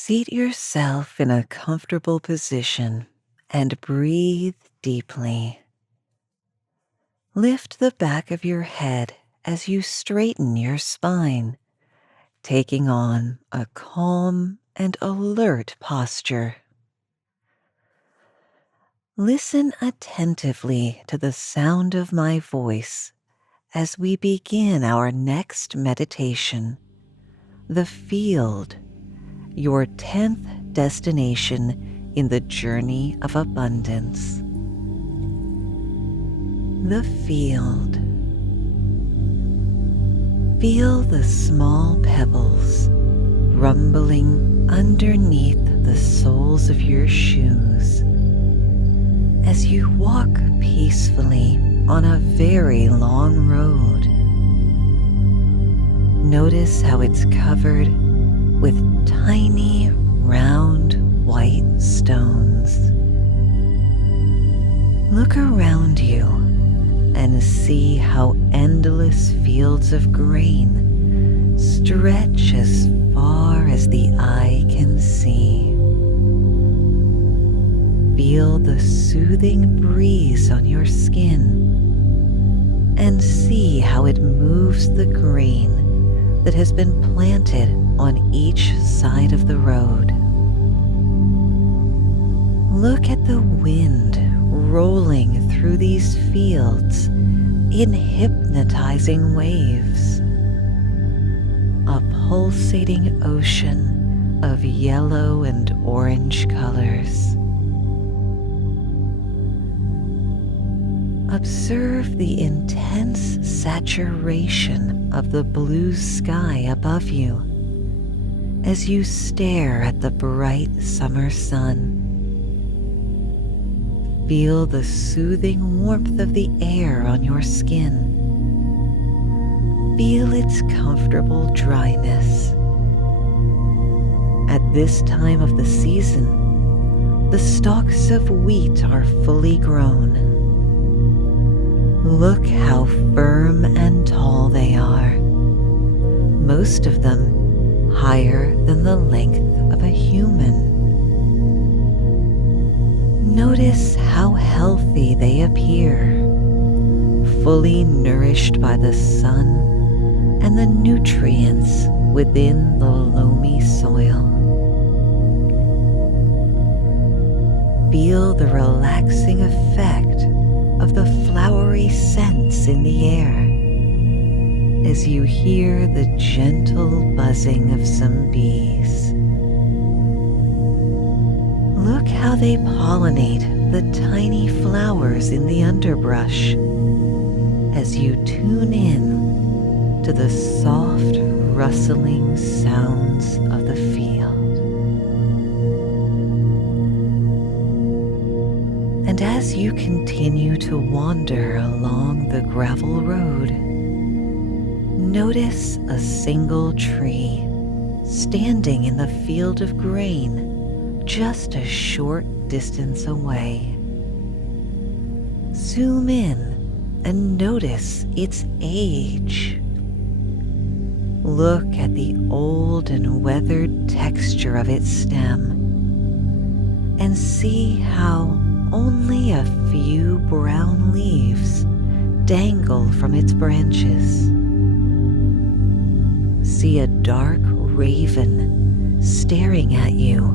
Seat yourself in a comfortable position and breathe deeply. Lift the back of your head as you straighten your spine, taking on a calm and alert posture. Listen attentively to the sound of my voice as we begin our next meditation, the field, your 10th destination in the journey of abundance. The field. Feel the small pebbles rumbling underneath the soles of your shoes as you walk peacefully on a very long road. Notice how it's covered with tiny, round, white stones. Look around you and see how endless fields of grain stretch as far as the eye can see. Feel the soothing breeze on your skin and see how it moves the grain that has been planted on each side of the road. Look at the wind rolling through these fields in hypnotizing waves. A pulsating ocean of yellow and orange colors. Observe the intense saturation of the blue sky above you as you stare at the bright summer sun. Feel the soothing warmth of the air on your skin. Feel its comfortable dryness. At this time of the season, the stalks of wheat are fully grown. Look how firm and tall they are, most of them higher than the length of a human. Notice how healthy they appear, fully nourished by the sun and the nutrients within the loamy soil. Feel the relaxing effect of the flowery scents in the air as you hear the gentle buzzing of some bees. Look how they pollinate the tiny flowers in the underbrush as you tune in to the soft rustling sounds of the field. And as you continue to wander along the gravel road, notice a single tree standing in the field of grain just a short distance away. Zoom in and notice its age. Look at the old and weathered texture of its stem and see how only a few brown leaves dangle from its branches. See a dark raven staring at you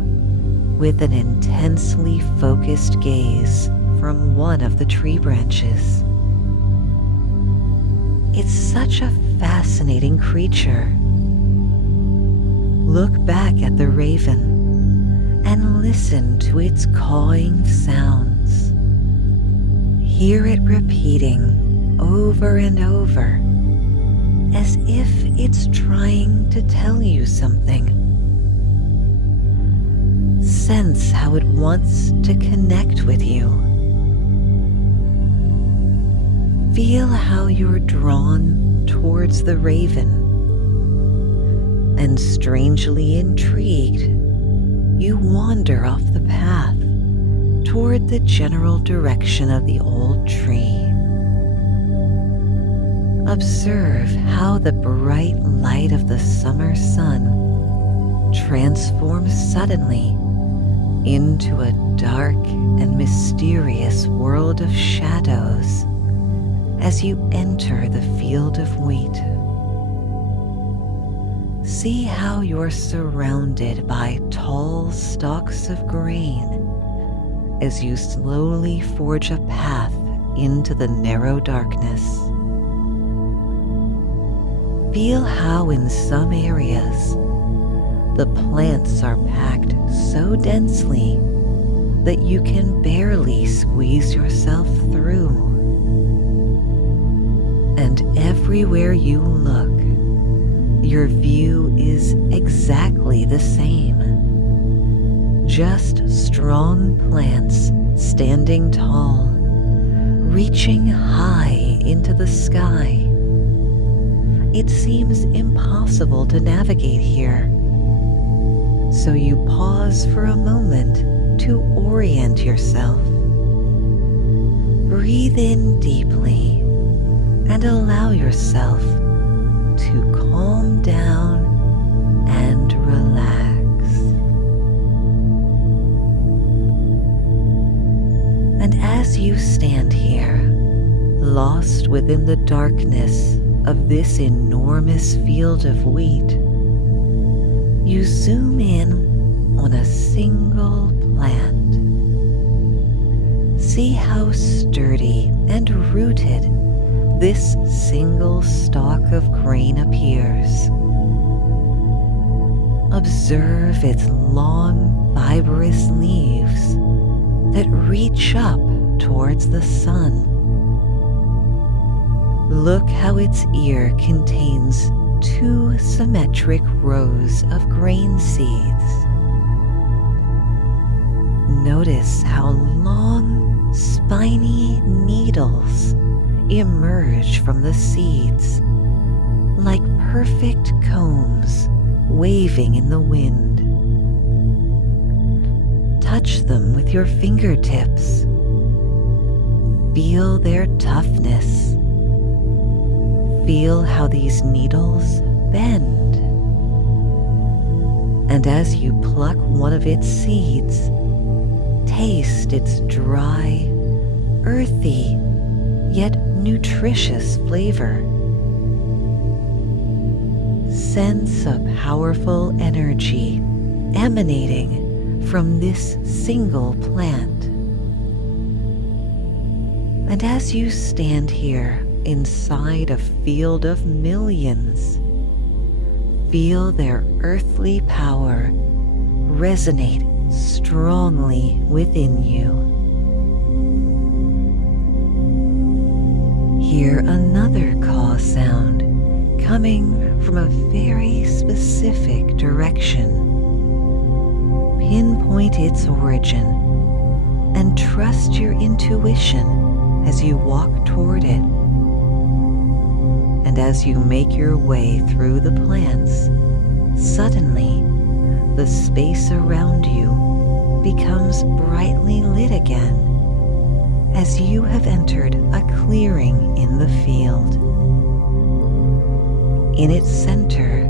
with an intensely focused gaze from one of the tree branches. It's such a fascinating creature. Look back at the raven and listen to its cawing sounds. Hear it repeating over and over, as if it's trying to tell you something. Sense how it wants to connect with you. Feel how you're drawn towards the raven, and strangely intrigued, you wander off the path toward the general direction of the old tree. Observe how the bright light of the summer sun transforms suddenly into a dark and mysterious world of shadows as you enter the field of wheat. See how you're surrounded by tall stalks of grain as you slowly forge a path into the narrow darkness. Feel how in some areas the plants are packed so densely that you can barely squeeze yourself through. And everywhere you look, your view is exactly the same. Just strong plants standing tall, reaching high into the sky. It seems impossible to navigate here, so you pause for a moment to orient yourself. Breathe in deeply and allow yourself to calm down and relax. And as you stand here, lost within the darkness of this enormous field of wheat, you zoom in on a single plant. See how sturdy and rooted this single stalk of grain appears. Observe its long, fibrous leaves that reach up towards the sun. Look how its ear contains 2 symmetric rows of grain seeds. Notice how long, spiny needles emerge from the seeds, like perfect combs waving in the wind. Touch them with your fingertips. Feel their toughness. Feel how these needles bend. And as you pluck one of its seeds, taste its dry, earthy, yet nutritious flavor. Sense a powerful energy emanating from this single plant. And as you stand here inside a field of millions, feel their earthly power resonate strongly within you. Hear another caw sound coming from a very specific direction. Pinpoint its origin and trust your intuition as you walk toward it. And as you make your way through the plants, suddenly the space around you becomes brightly lit again as you have entered a clearing in the field. In its center,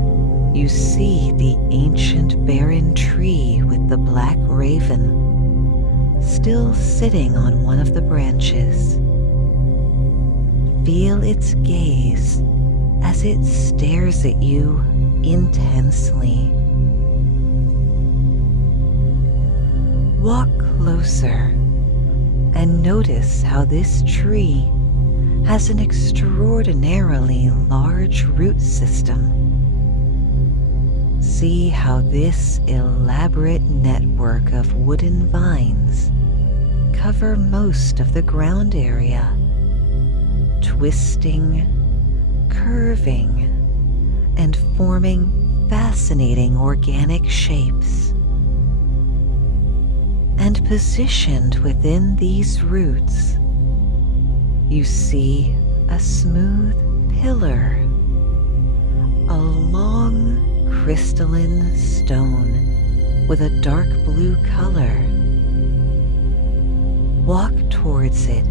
you see the ancient barren tree with the black raven, still sitting on one of the branches. Feel its gaze as it stares at you intensely. Walk closer and notice how this tree has an extraordinarily large root system. See how this elaborate network of wooden vines cover most of the ground area, twisting, curving, and forming fascinating organic shapes. And positioned within these roots, you see a smooth pillar, a long crystalline stone with a dark blue color. Walk towards it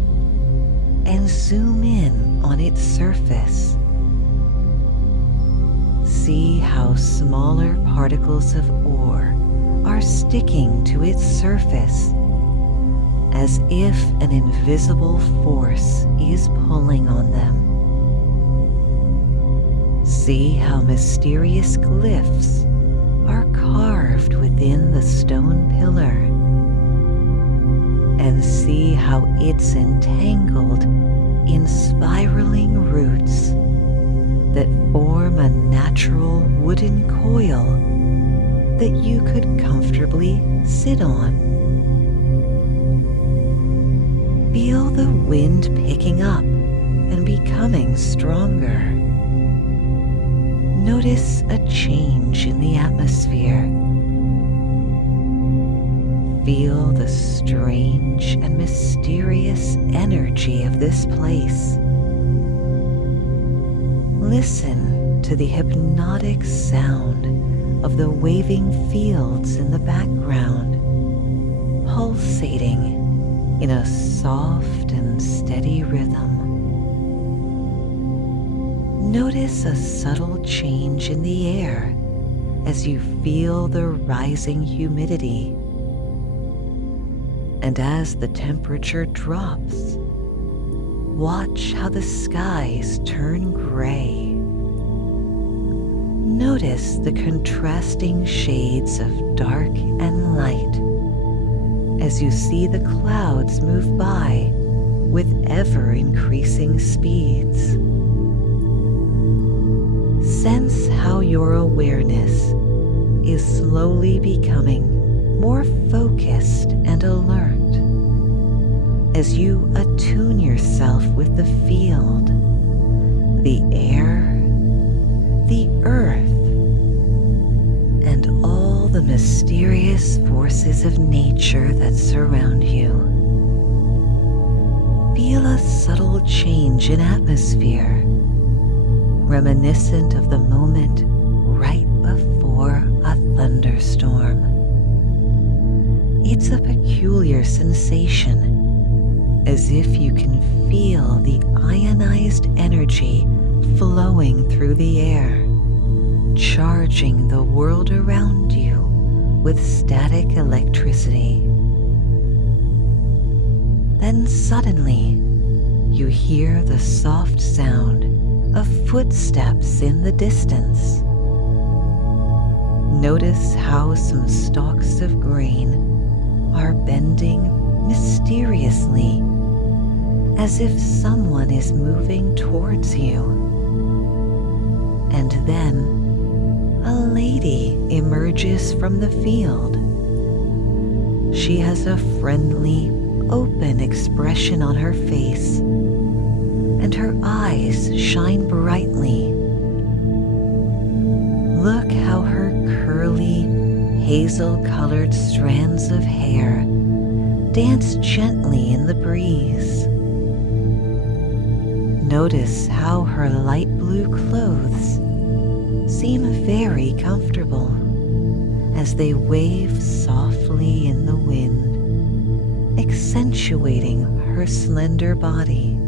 and zoom in on its surface. see how smaller particles of ore are sticking to its surface, as if an invisible force is pulling on them. See how mysterious glyphs are carved within the stone pillar, and see how it's entangled in spiraling roots that form a natural wooden coil that you could comfortably sit on. Feel the wind picking up and becoming stronger. Notice a change in the atmosphere. Feel the strange and mysterious energy of this place. Listen to the hypnotic sound of the waving fields in the background, pulsating in a soft and steady rhythm. Notice a subtle change in the air as you feel the rising humidity. And as the temperature drops, watch how the skies turn gray. Notice the contrasting shades of dark and light as you see the clouds move by with ever-increasing speeds. Sense how your awareness is slowly becoming more focused and alert as you attune yourself with the field, the air, the earth, and all the mysterious forces of nature that surround you. Feel a subtle change in atmosphere, reminiscent of the moment right before a thunderstorm. It's a peculiar sensation, as if you can feel the ionized energy flowing through the air, charging the world around you with static electricity. Then suddenly, you hear the soft sound of footsteps in the distance. Notice how some stalks of grain are bending mysteriously, as if someone is moving towards you. And then a lady emerges from the field. She has a friendly, open expression on her face, and her eyes shine brightly. Look how her curly, hazel-colored strands of hair dance gently in the breeze. Notice how her light blue clothes seem very comfortable as they wave softly in the wind, accentuating her slender body.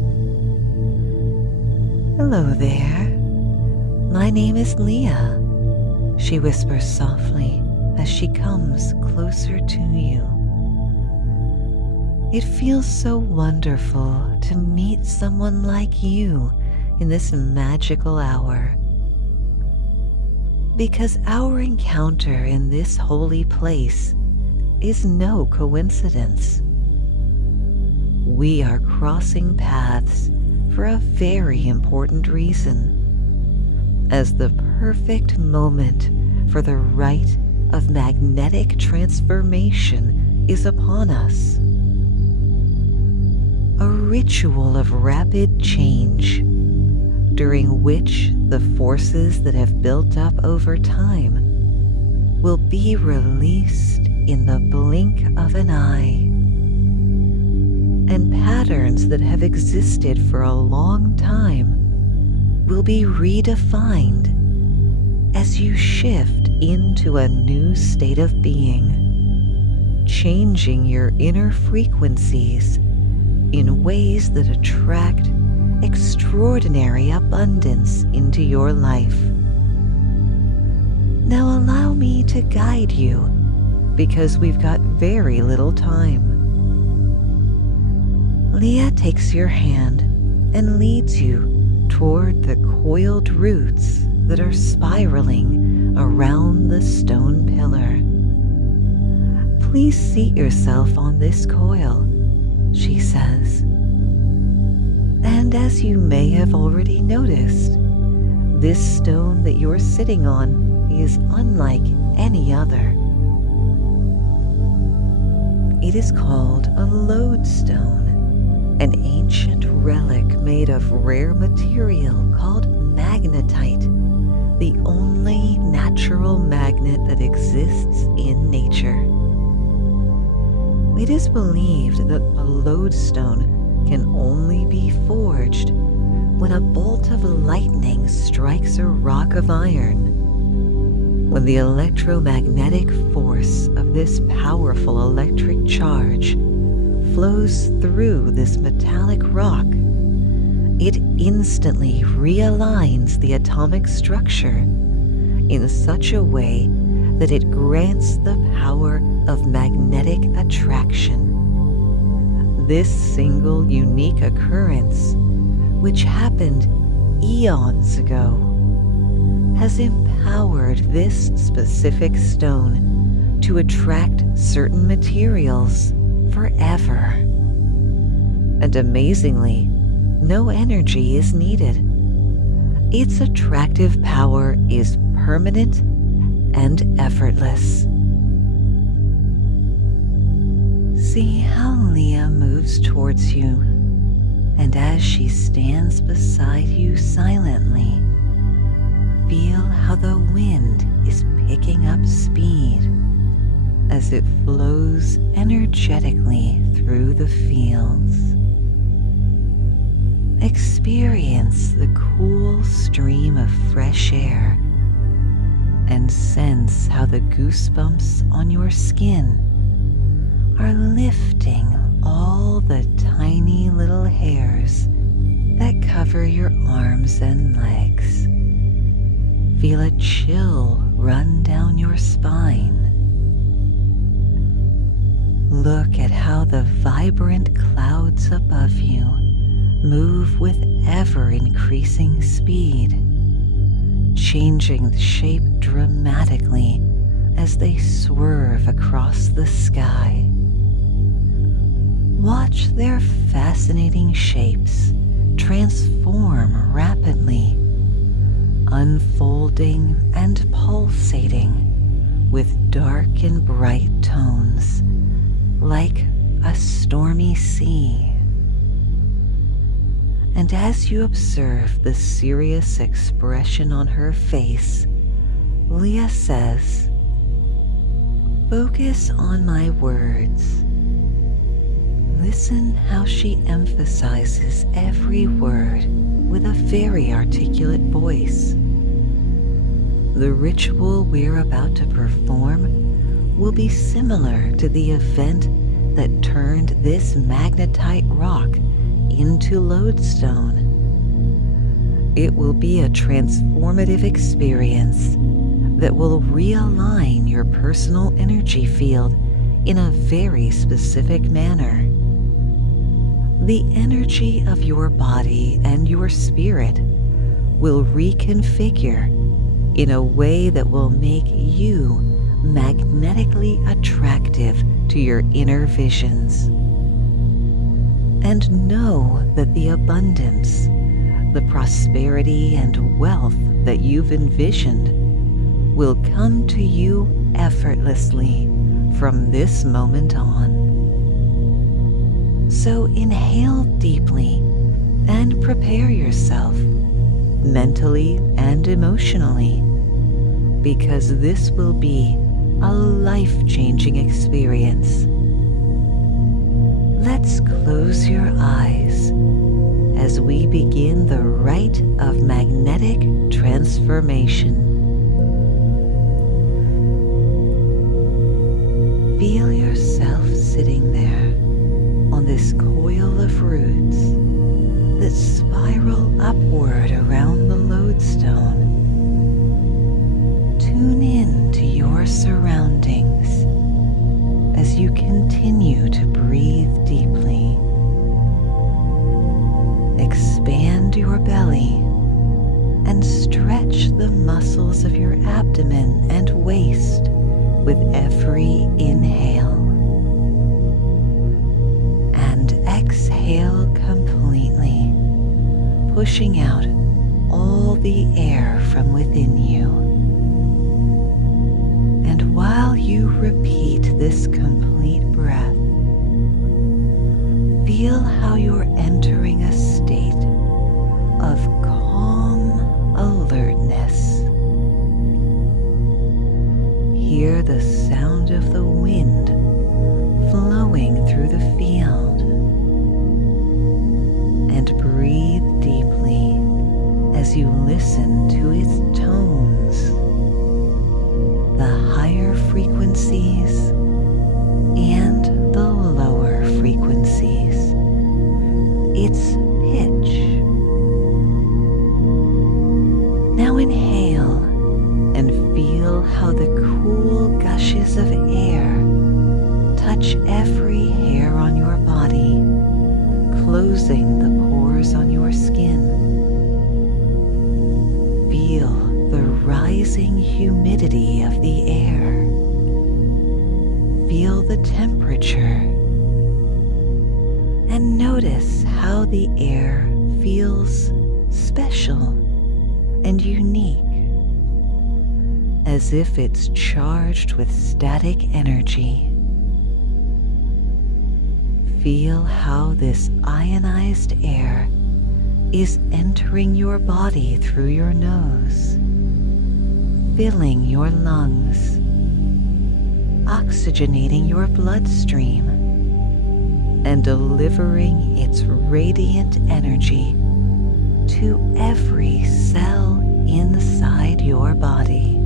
"Hello there. My name is Leah," she whispers softly as she comes closer to you. "It feels so wonderful to meet someone like you in this magical hour. Because our encounter in this holy place is no coincidence. We are crossing paths for a very important reason, as the perfect moment for the rite of magnetic transformation is upon us. A ritual of rapid change, during which the forces that have built up over time will be released in the blink of an eye. And patterns that have existed for a long time will be redefined as you shift into a new state of being, changing your inner frequencies in ways that attract extraordinary abundance into your life. Now allow me to guide you, because we've got very little time. Leah takes your hand and leads you toward the coiled roots that are spiraling around the stone pillar. Please seat yourself on this coil, she says. And as you may have already noticed, this stone that you're sitting on is unlike any other. It is called a lodestone, an ancient relic made of rare material called magnetite, the only natural magnet that exists in nature. It is believed that a lodestone can only be forged when a bolt of lightning strikes a rock of iron. When the electromagnetic force of this powerful electric charge flows through this metallic rock, it instantly realigns the atomic structure in such a way that it grants the power of magnetic attraction. This single unique occurrence, which happened eons ago, has empowered this specific stone to attract certain materials forever. And amazingly, no energy is needed. Its attractive power is permanent and effortless. See how Leah moves towards you, and as she stands beside you silently, feel how the wind is picking up speed as it flows energetically through the fields. Experience the cool stream of fresh air and sense how the goosebumps on your skin are lifting all the tiny little hairs that cover your arms and legs. Feel a chill run down your spine. Look at how the vibrant clouds above you move with ever-increasing speed, changing the shape dramatically as they swerve across the sky. Watch their fascinating shapes transform rapidly, unfolding and pulsating with dark and bright tones, like a stormy sea. And as you observe the serious expression on her face, Leah says, "Focus on my words." Listen how she emphasizes every word with a very articulate voice. The ritual we're about to perform will be similar to the event that turned this magnetite rock into lodestone. It will be a transformative experience that will realign your personal energy field in a very specific manner. The energy of your body and your spirit will reconfigure in a way that will make you magnetically attractive to your inner visions. And know that the abundance, the prosperity and wealth that you've envisioned will come to you effortlessly from this moment on. So inhale deeply and prepare yourself, mentally and emotionally, because this will be a life-changing experience. Let's close your eyes as we begin the rite of magnetic transformation. Feel yourself sitting there on this coil of roots that spiral upward around the lodestone. Tune in continue to breathe deeply, expand your belly and stretch the muscles of your abdomen and waist with every inhale. And exhale completely, pushing out all the air from within you. And while you repeat this complete breath, feel how you're entering a state of calm alertness. Hear the sound of the wind flowing through the field, and breathe deeply as you listen to its tones, the higher frequencies and the lower frequencies, its pitch. Now inhale and feel how the cool gushes of air touch every hair on your body, closing the pores on your skin. Feel the rising humidity of the air. Feel the temperature and notice how the air feels special and unique, as if it's charged with static energy. Feel how this ionized air is entering your body through your nose, filling your lungs, oxygenating your bloodstream, and delivering its radiant energy to every cell inside your body.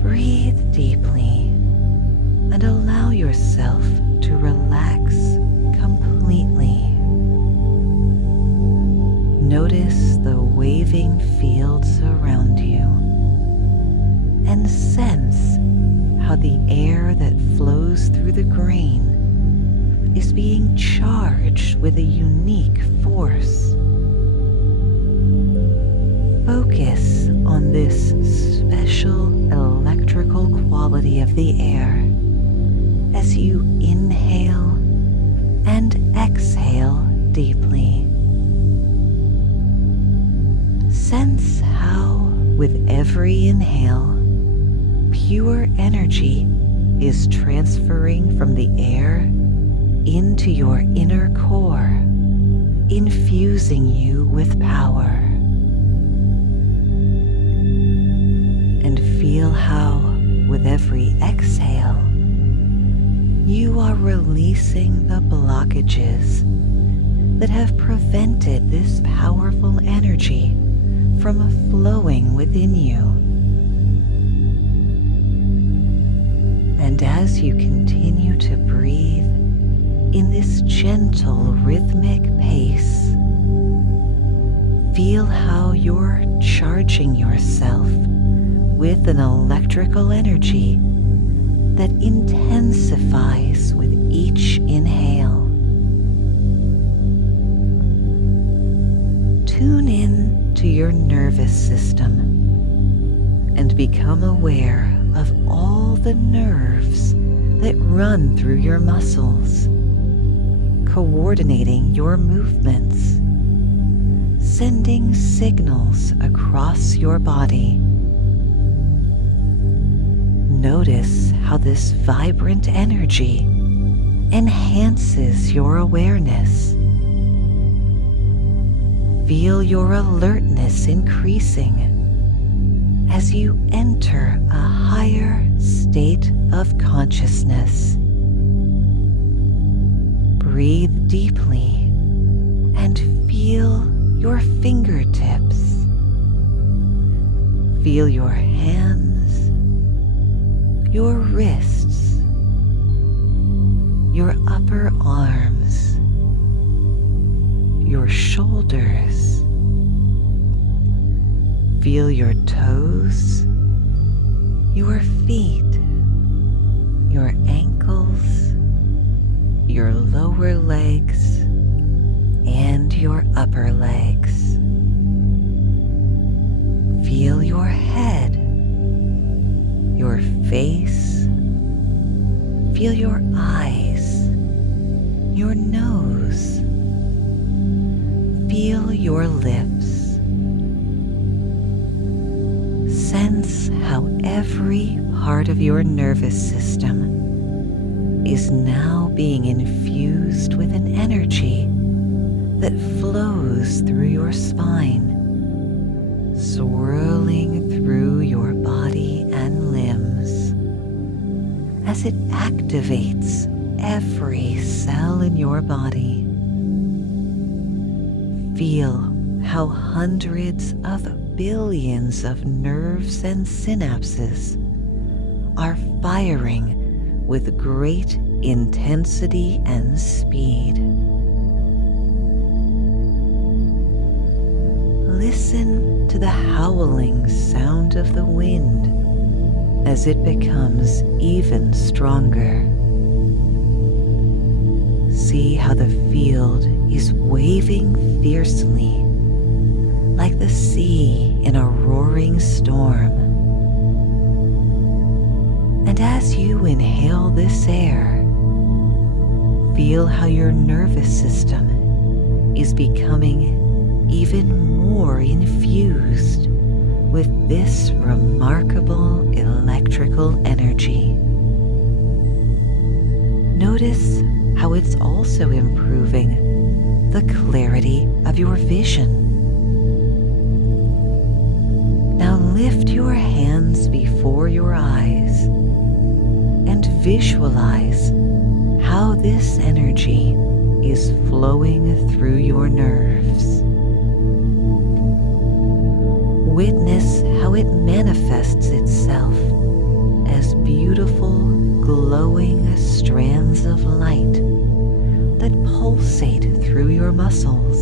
Breathe deeply and allow yourself to relax completely. Notice the waving fields around you and sense how the air that flows through the grain is being charged with a unique force. Focus on this special electrical quality of the air as you inhale and exhale deeply. Sense how, with every inhale, pure energy is transferring from the air into your inner core, infusing you with power. And feel how, with every exhale, you are releasing the blockages that have prevented this powerful energy from flowing within you. And as you continue to breathe in this gentle rhythmic pace, feel how you're charging yourself with an electrical energy that intensifies with each inhale. Tune in to your nervous system and become aware of all the nerves that run through your muscles, coordinating your movements, sending signals across your body. Notice how this vibrant energy enhances your awareness. Feel your alertness increasing as you enter a higher state of consciousness. Breathe deeply and feel your fingertips. Feel your hands, your wrists, your upper arms, your shoulders. Feel your toes, your feet, Feel your eyes, your nose. Feel your lips. Sense how every part of your nervous system is now being infused with an energy that flows through your spine, swirling through your body and limbs as it activates every cell in your body. Feel how hundreds of billions of nerves and synapses are firing with great intensity and speed. Listen to the howling sound of the wind as it becomes even stronger. See how the field is waving fiercely, like the sea in a roaring storm. And as you inhale this air, feel how your nervous system is becoming even more infused with this remarkable electrical energy. Notice how it's also improving the clarity of your vision. Now lift your hands before your eyes and visualize how this energy is flowing through your nerves. Witness how it manifests itself as beautiful, glowing strands of light that pulsate through your muscles.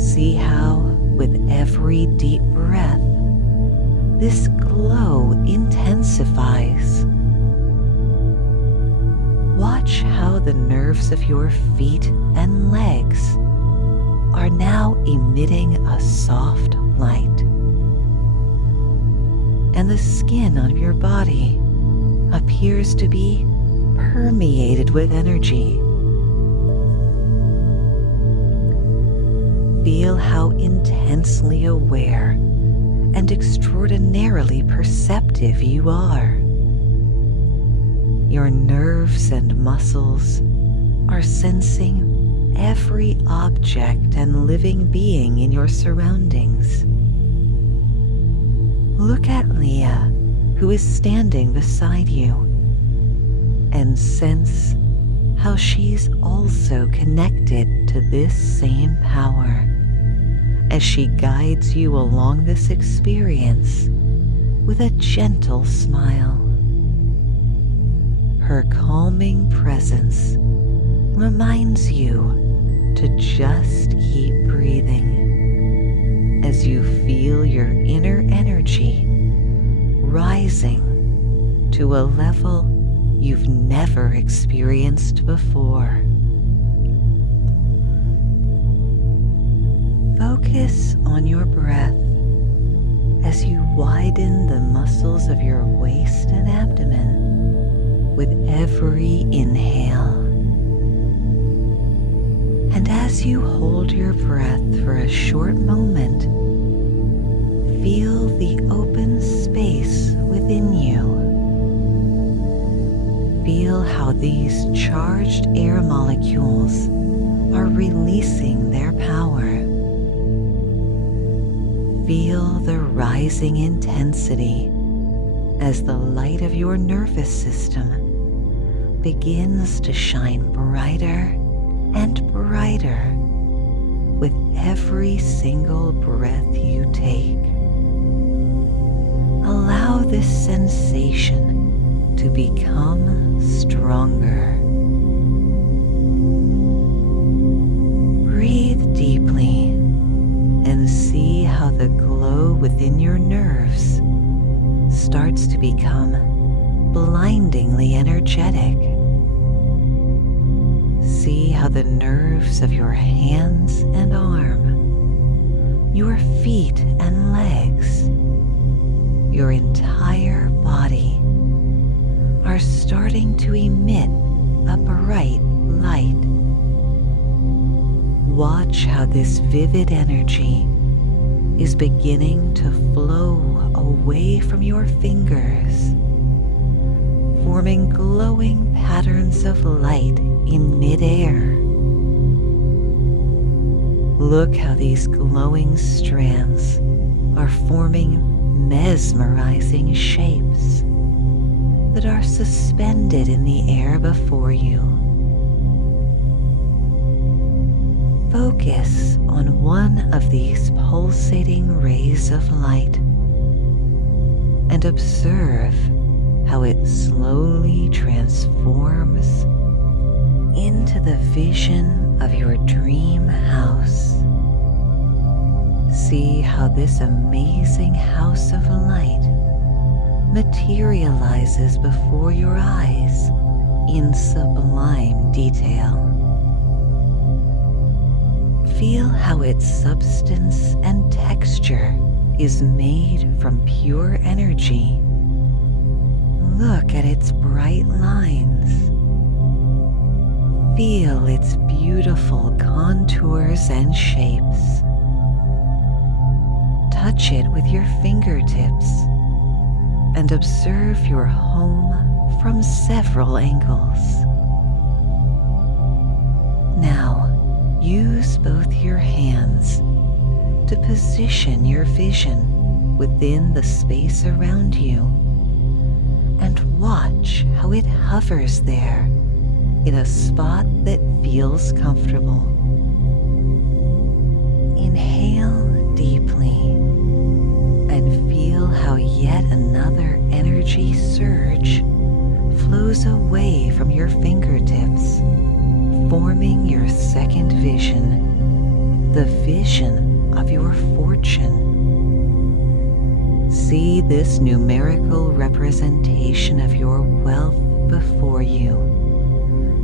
See how, with every deep breath, this glow intensifies. Watch how the nerves of your feet and legs are now emitting a soft light, and the skin on your body appears to be permeated with energy. Feel how intensely aware and extraordinarily perceptive you are. Your nerves and muscles are sensing every object and living being in your surroundings. Look at Leah, who is standing beside you, and sense how she's also connected to this same power as she guides you along this experience with a gentle smile. Her calming presence reminds you to just keep breathing as you feel your inner energy rising to a level you've never experienced before. Focus on your breath as you widen the muscles of your waist and abdomen with every inhale. And as you hold your breath for a short moment, feel the open space within you. Feel how these charged air molecules are releasing their power. Feel the rising intensity as the light of your nervous system begins to shine brighter and brighter with every single breath you take. Allow this sensation to become stronger. Breathe deeply and see how the glow within your nerves starts to become blindingly energetic. See how the nerves of your hands and arm, your feet and legs, your entire body are starting to emit a bright light. Watch how this vivid energy is beginning to flow away from your fingers, forming glowing patterns of light in midair. Look how these glowing strands are forming mesmerizing shapes that are suspended in the air before you. Focus on one of these pulsating rays of light and observe how it slowly transforms into the vision of your dream house. See how this amazing house of light materializes before your eyes in sublime detail. Feel how its substance and texture is made from pure energy. Look at its bright lines. Feel its beautiful contours and shapes. Touch it with your fingertips and observe your home from several angles. Now, use both your hands to position your vision within the space around you and watch how it hovers there in a spot that feels comfortable. Inhale deeply and feel how yet another energy surge flows away from your fingertips, forming your second vision, the vision of your fortune. See this numerical representation of your wealth before you,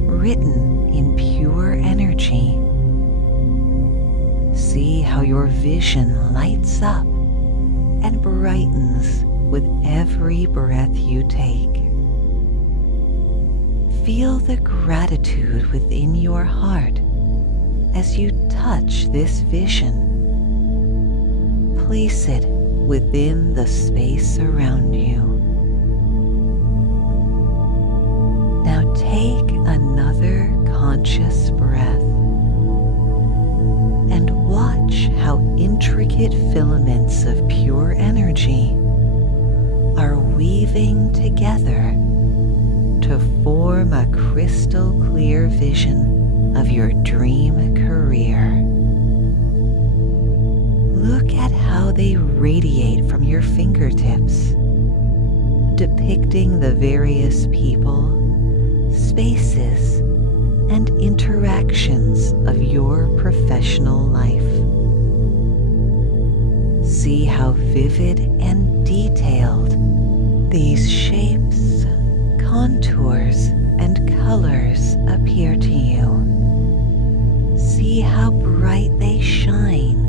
written in pure energy. See how your vision lights up and brightens with every breath you take. Feel the gratitude within your heart as you touch this vision. Place it within the space around you. Now take another conscious breath and watch how intricate filaments of pure energy are weaving together to form a crystal clear vision of your dream career. Look at how they radiate from your fingertips, depicting the various people, spaces, and interactions of your professional life. See how vivid and detailed these shapes, contours, and colors appear to you. See how bright they shine.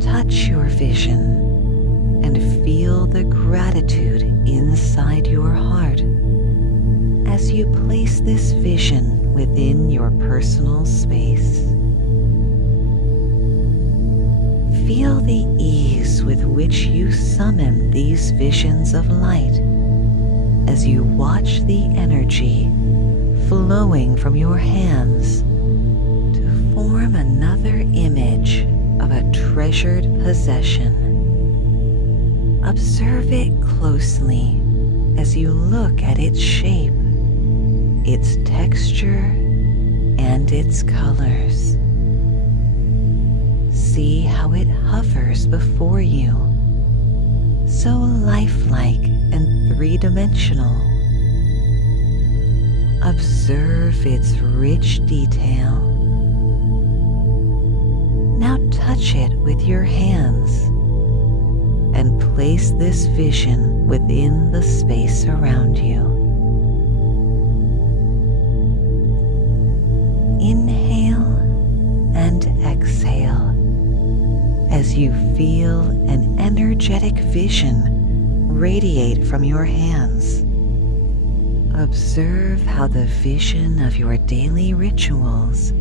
Touch your vision and feel the gratitude inside your heart as you place this vision within your personal space. Feel the ease with which you summon these visions of light as you watch the energy flowing from your hands to form another image of a treasured possession. Observe it closely as you look at its shape, its texture, and its colors. See how it hovers before you, so lifelike and three-dimensional. Observe its rich detail. Now touch it with your hands and place this vision within the space around you. Inhale and exhale as you feel an energetic vision radiate from your hands. Observe how the vision of your daily rituals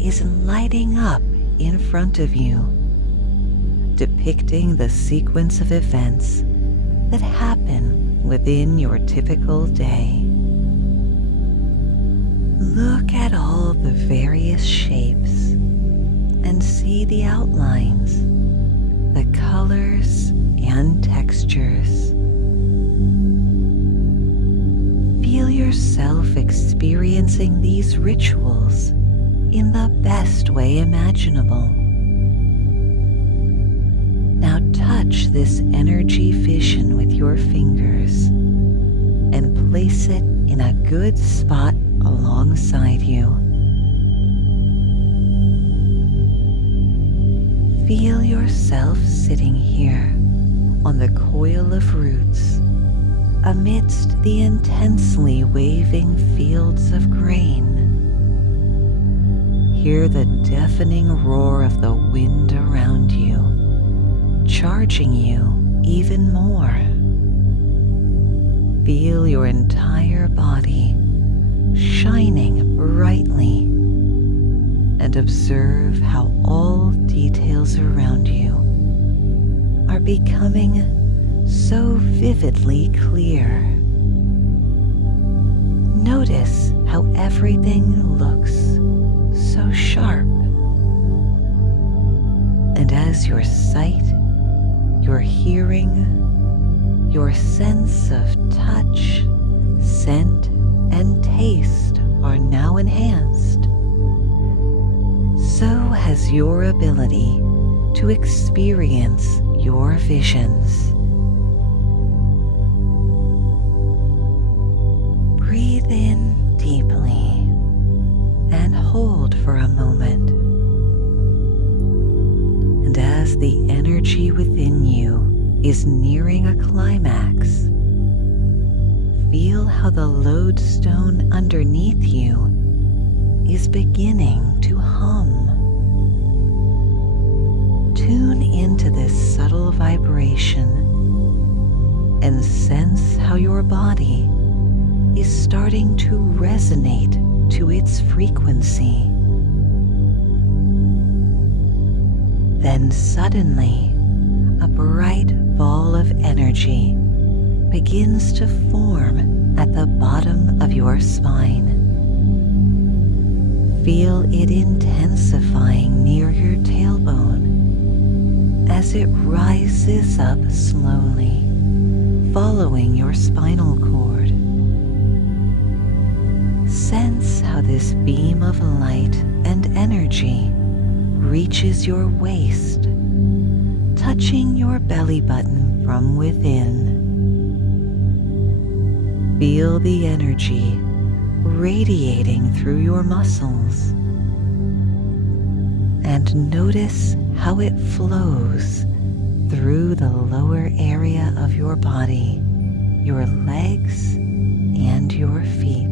is lighting up in front of you, depicting the sequence of events that happen within your typical day. Look at all the various shapes and see the outlines, the colors and textures. Feel yourself experiencing these rituals in the best way imaginable. Now touch this energy vision with your fingers and place it in a good spot alongside you. Feel yourself sitting here on the coil of roots amidst the intensely waving fields of grain. Hear the deafening roar of the wind around you, charging you even more. Feel your entire body shining brightly and observe how all details around you are becoming so vividly clear. Notice how everything looks so sharp. And as your sight, your hearing, your sense of touch, scent, and taste are now enhanced, so has your ability to experience your visions. Breathe in deeply and hold for a moment. And as the energy within you is nearing a climax, feel how the lodestone underneath you is beginning to hum. Tune into this subtle vibration and sense how your body is starting to resonate to its frequency. Then suddenly, a bright ball of energy begins to form at the bottom of your spine. Feel it intensifying near your tailbone as it rises up slowly, following your spinal cord. Sense how this beam of light and energy reaches your waist, touching your belly button from within. Feel the energy radiating through your muscles, and notice how it flows through the lower area of your body, your legs, and your feet.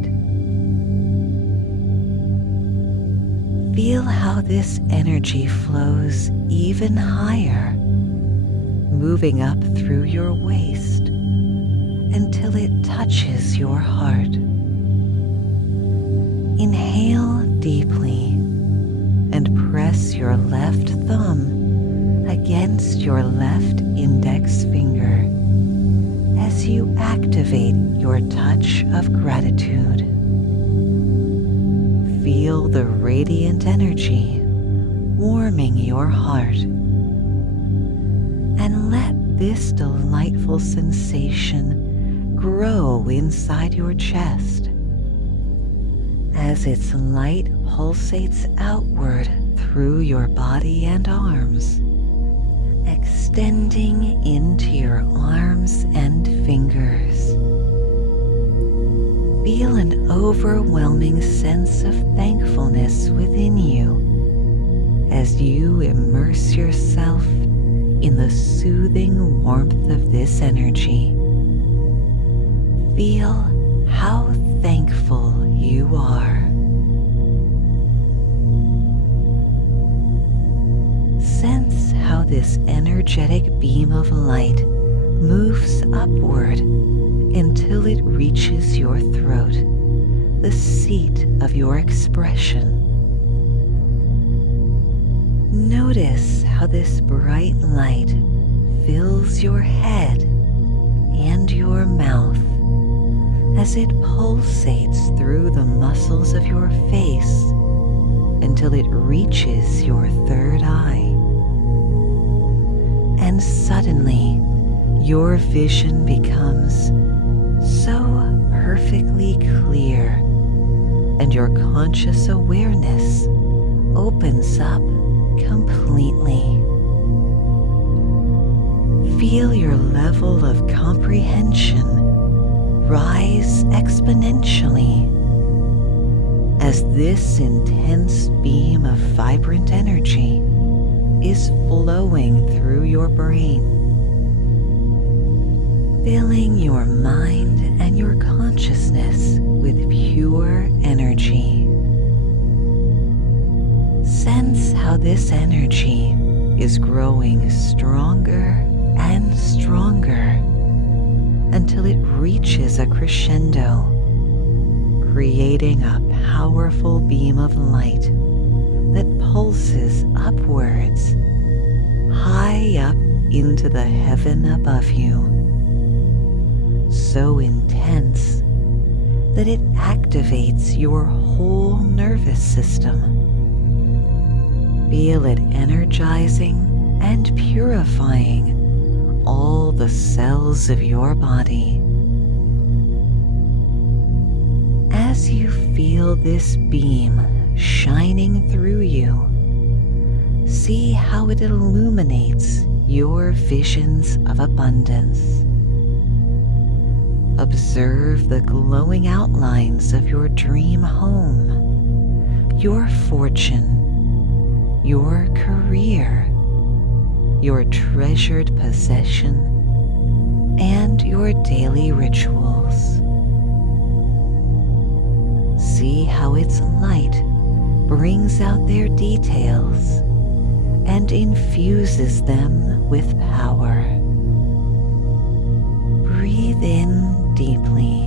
Feel how this energy flows even higher, moving up through your waist until it touches your heart. Inhale deeply and press your left thumb against your left index finger as you activate your touch of gratitude. Feel the radiant energy warming your heart, and let this delightful sensation grow inside your chest as its light pulsates outward through your body and arms, extending into your arms and fingers. Feel an overwhelming sense of thankfulness within you as you immerse yourself in the soothing warmth of this energy. Feel how thankful you are. Sense how this energetic beam of light moves upward until it reaches your throat, the seat of your expression. Notice how this bright light fills your head and your mouth as it pulsates through the muscles of your face until it reaches your third eye. And suddenly, your vision becomes so perfectly clear, and your conscious awareness opens up completely. Feel your level of comprehension rise exponentially as this intense beam of vibrant energy is flowing through your brain, filling your mind and your consciousness with pure energy. Sense how this energy is growing stronger and stronger until it reaches a crescendo, creating a powerful beam of light that pulses upwards, high up into the heaven above you, so intense that it activates your whole nervous system. Feel it energizing and purifying all the cells of your body. As you feel this beam shining through you, see how it illuminates your visions of abundance. Observe the glowing outlines of your dream home, your fortune, your career, your treasured possession, and your daily rituals. See how its light brings out their details and infuses them with power. Breathe in deeply.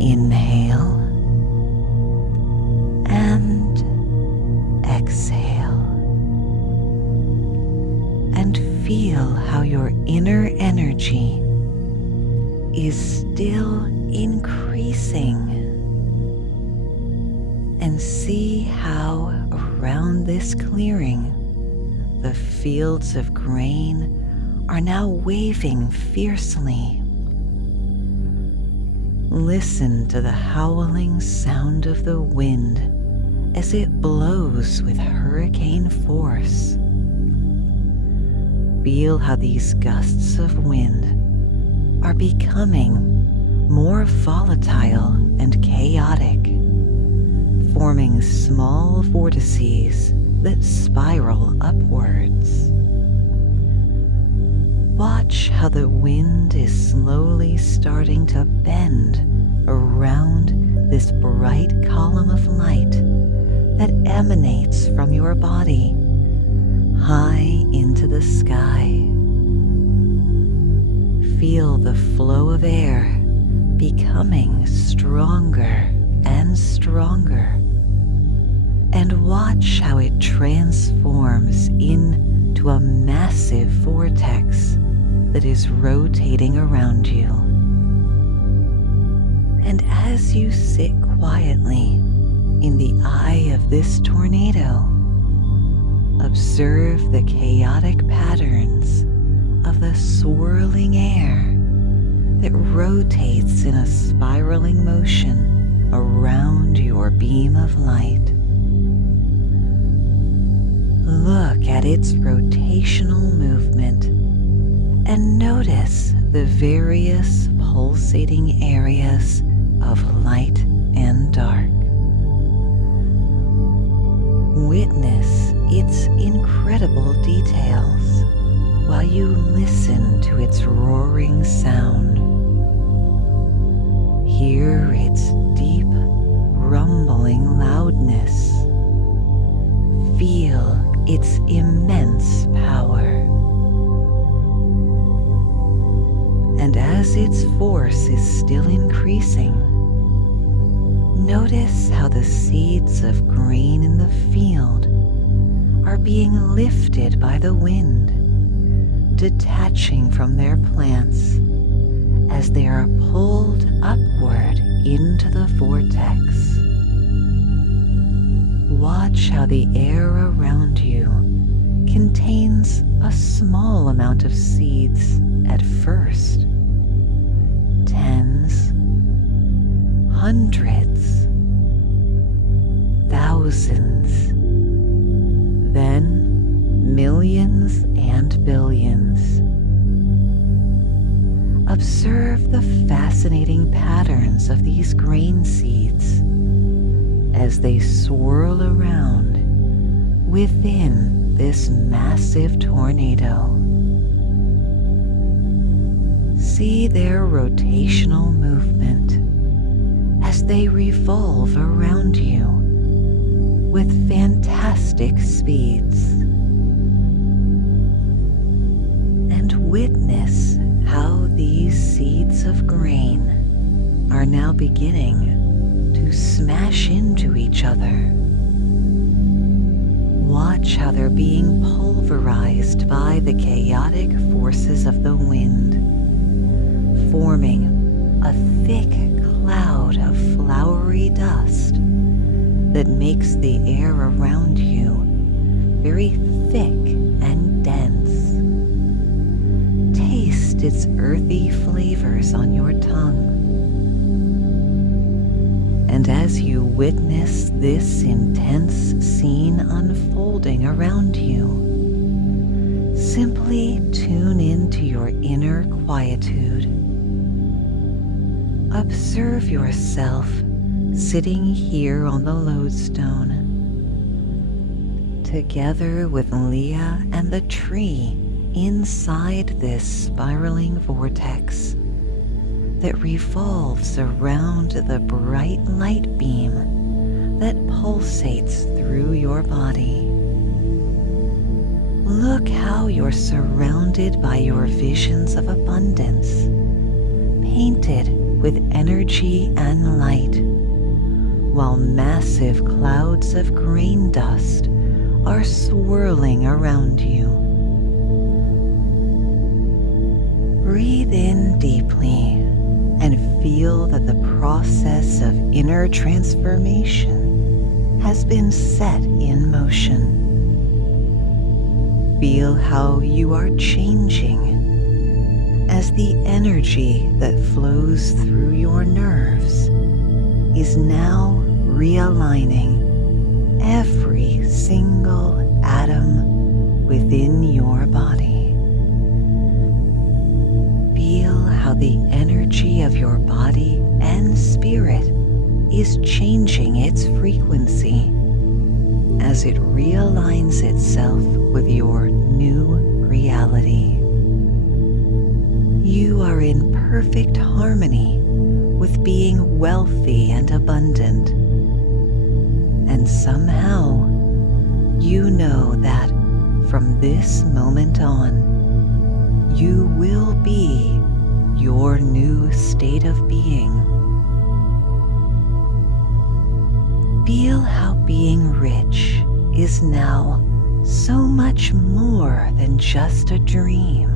Inhale and exhale. And feel how your inner energy is still increasing. And see how around this clearing, the fields of grain are now waving fiercely. Listen to the howling sound of the wind as it blows with hurricane force. Feel how these gusts of wind are becoming more volatile and chaotic, forming small vortices that spiral upwards. Watch how the wind is slowly starting to bend around this bright column of light that emanates from your body high into the sky. Feel the flow of air becoming stronger and stronger, and watch how it transforms into a massive vortex that is rotating around you. And as you sit quietly in the eye of this tornado, observe the chaotic patterns of the swirling air that rotates in a spiraling motion around your beam of light. Look at its rotational movement and notice the various pulsating areas of light and dark. Witness its incredible details while you listen to its roaring sound. Hear its deep, rumbling loudness. Feel its immense power. force is still increasing. Notice how the seeds of grain in the field are being lifted by the wind, detaching from their plants as they are pulled upward into the vortex. Watch how the air around you contains a small amount of seeds at first. Tens, hundreds, thousands, then millions and billions. Observe the fascinating patterns of these grain seeds as they swirl around within this massive tornado. See their rotational movement as they revolve around you with fantastic speeds. And witness how these seeds of grain are now beginning to smash into each other. Watch how they're being pulverized by the chaotic forces of the wind, forming a thick cloud of flowery dust that makes the air around you very thick and dense. Taste its earthy flavors on your tongue. And as you witness this intense scene unfolding around you, simply tune into your inner quietude. Observe yourself sitting here on the lodestone, together with Leah and the tree inside this spiraling vortex that revolves around the bright light beam that pulsates through your body. Look how you're surrounded by your visions of abundance, painted with energy and light, while massive clouds of grain dust are swirling around you. Breathe in deeply and feel that the process of inner transformation has been set in motion. Feel how you are changing as the energy that flows through your nerves is now realigning every single atom within your body. Feel how the energy of your body and spirit is changing its frequency as it realigns itself with your new reality. You are in perfect harmony with being wealthy and abundant, and somehow you know that from this moment on, you will be your new state of being. Feel how being rich is now so much more than just a dream.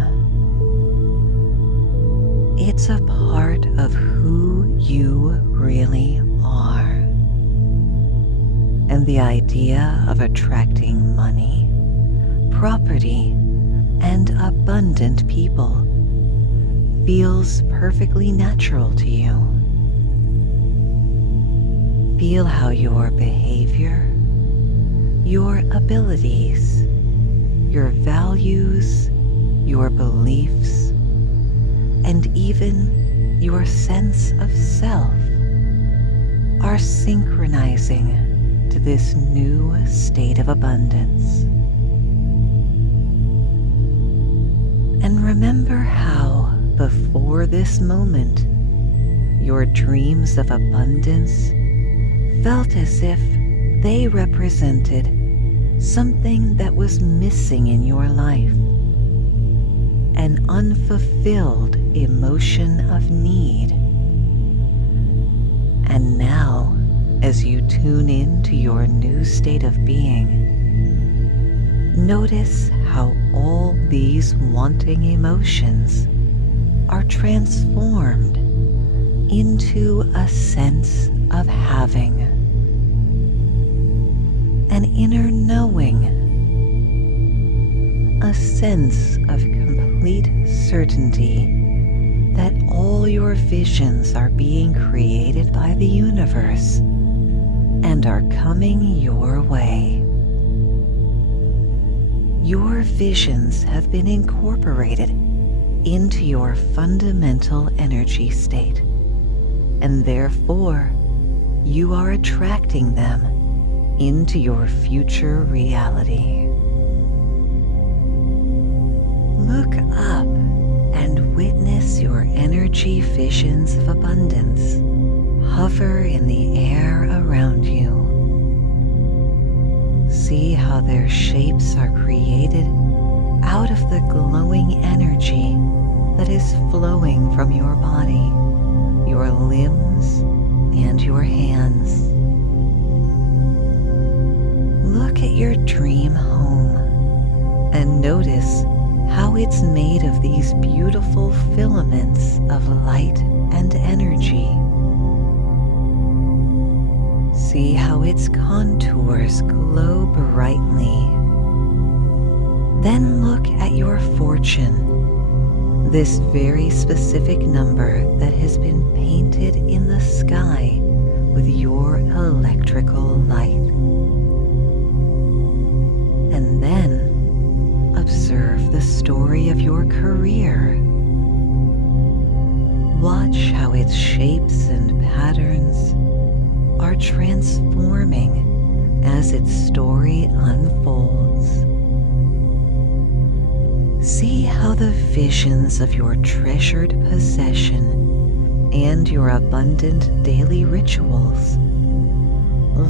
It's a part of who you really are. And the idea of attracting money, property, and abundant people feels perfectly natural to you. Feel how your behavior, your abilities, your values, your beliefs, and even your sense of self are synchronizing to this new state of abundance. And remember how, before this moment, your dreams of abundance felt as if they represented something that was missing in your life, an unfulfilled emotion of need. And now, as you tune in to your new state of being, notice how all these wanting emotions are transformed into a sense of having, an inner knowing, a sense of complete certainty that all your visions are being created by the universe and are coming your way. Your visions have been incorporated into your fundamental energy state, and therefore you are attracting them into your future reality. Look up and witness your energy visions of abundance hover in the air around you. See how their shapes are created out of the glowing energy that is flowing from your body, your limbs, and your hands. Look at your dream home and notice how it's made of these beautiful filaments of light and energy. See how its contours glow brightly. Then look at your fortune, this very specific number that has been painted in the sky with your electrical light. And then observe the story of your career. Watch how its shapes and patterns are transforming as its story unfolds. See how the visions of your treasured possession and your abundant daily rituals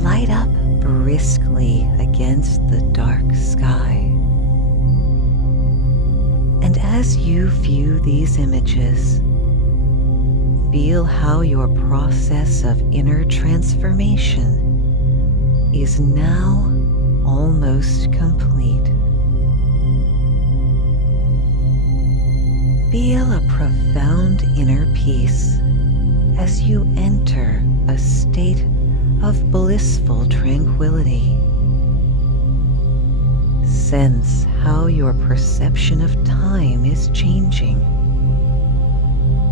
light up briskly against the dark sky. And as you view these images, feel how your process of inner transformation is now almost complete. Feel a profound inner peace as you enter a state of blissful tranquility. Sense how your perception of time is changing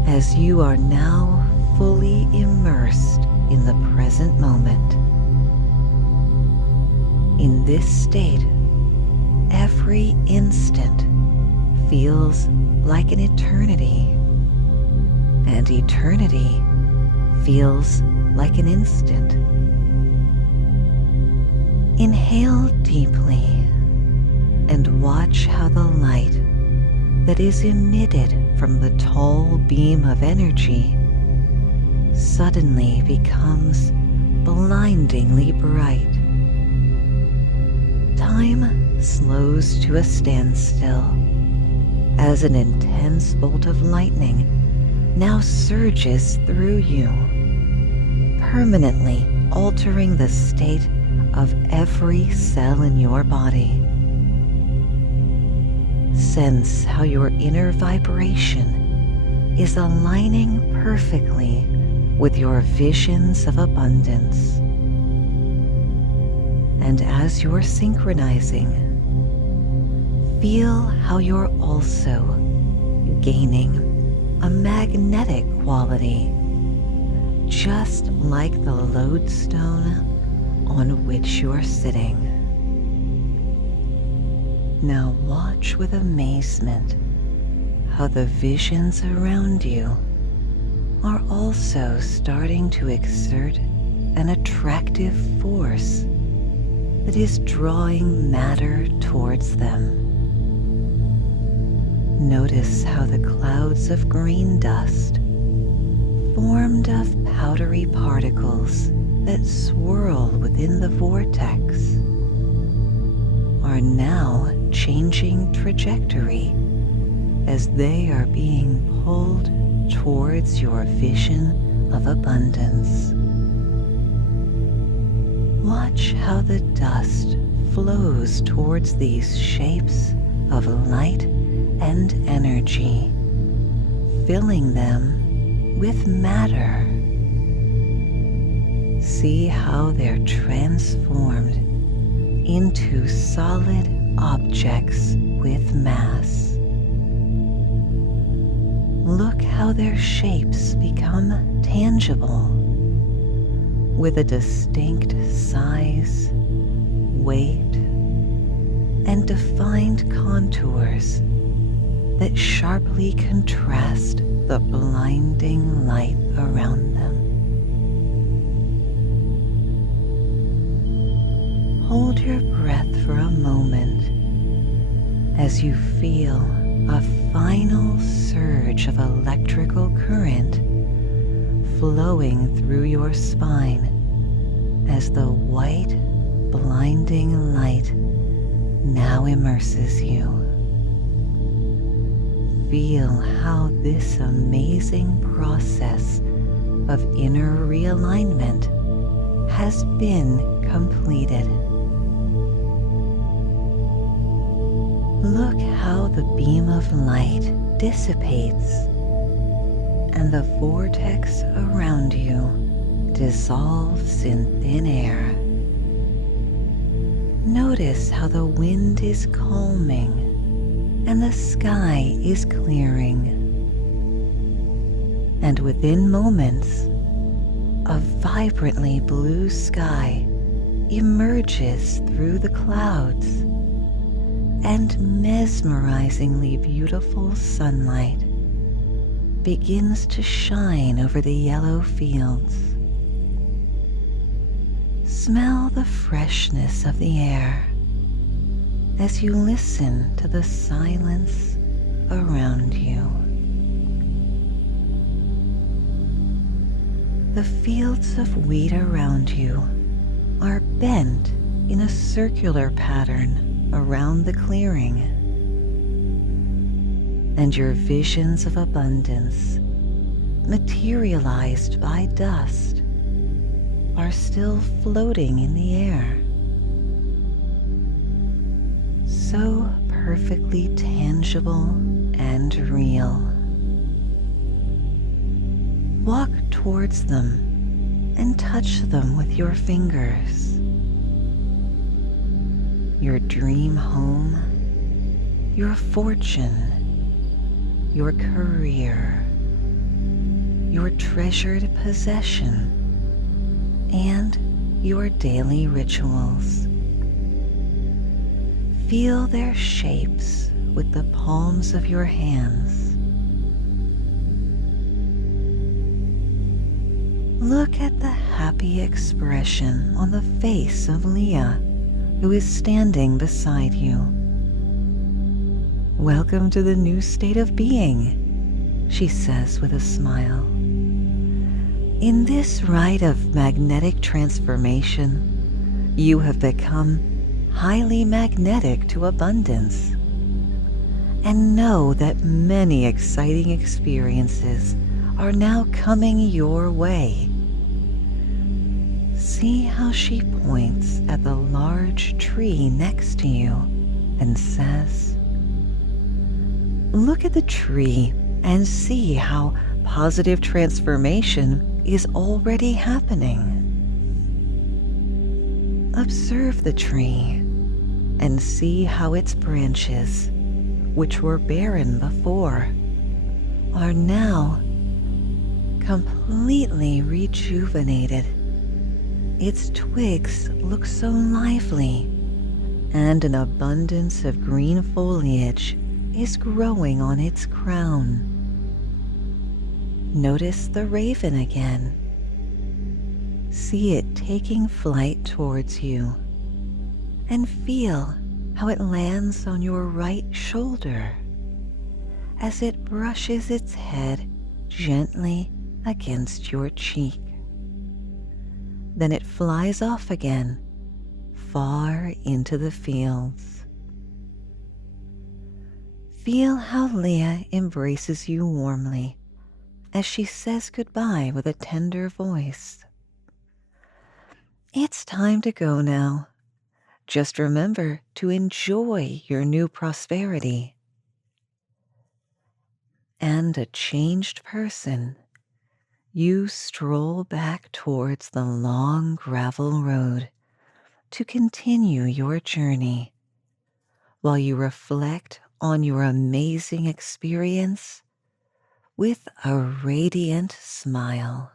as you are now fully immersed in the present moment. In this state, every instant feels like an eternity, and eternity feels like an instant. Inhale deeply and watch how the light that is emitted from the tall beam of energy suddenly becomes blindingly bright. Time slows to a standstill as an intense bolt of lightning now surges through you, permanently altering the state of every cell in your body. Sense how your inner vibration is aligning perfectly with your visions of abundance. And as you're synchronizing, feel how you're also gaining a magnetic quality, just like the lodestone on which you're sitting. Now watch with amazement how the visions around you are also starting to exert an attractive force that is drawing matter towards them. Notice how the clouds of green dust, formed of powdery particles that swirl within the vortex, are now changing trajectory as they are being pulled towards your vision of abundance. Watch how the dust flows towards these shapes of light and energy, filling them with matter. See how they're transformed into solid objects with mass. Look how their shapes become tangible, with a distinct size, weight, and defined contours that sharply contrast the blinding light around them. Hold your breath for a moment as you feel a final surge of electrical current flowing through your spine as the white, blinding light now immerses you. Feel how this amazing process of inner realignment has been completed. Look how the beam of light dissipates and the vortex around you dissolves in thin air. Notice how the wind is calming and the sky is clearing. And within moments, a vibrantly blue sky emerges through the clouds, and mesmerizingly beautiful sunlight begins to shine over the yellow fields. Smell the freshness of the air as you listen to the silence around you. The fields of wheat around you are bent in a circular pattern around the clearing, and your visions of abundance, materialized by dust, are still floating in the air, so perfectly tangible and real. Walk towards them and touch them with your fingers. Your dream home, your fortune, your career, your treasured possession, and your daily rituals. Feel their shapes with the palms of your hands. Look at the happy expression on the face of Leah, who is standing beside you. "Welcome to the new state of being," she says with a smile. "In this rite of magnetic transformation, you have become highly magnetic to abundance. And know that many exciting experiences are now coming your way." See how she points at the large tree next to you and says, "Look at the tree and see how positive transformation is already happening." Observe the tree and see how its branches, which were barren before, are now completely rejuvenated. Its twigs look so lively, and an abundance of green foliage is growing on its crown. Notice the raven again. See it taking flight towards you, and feel how it lands on your right shoulder as it brushes its head gently against your cheek. Then it flies off again, far into the fields. Feel how Leah embraces you warmly as she says goodbye with a tender voice. It's time to go now. Just remember to enjoy your new prosperity. And a changed person, you stroll back towards the long gravel road to continue your journey while you reflect on your amazing experience with a radiant smile.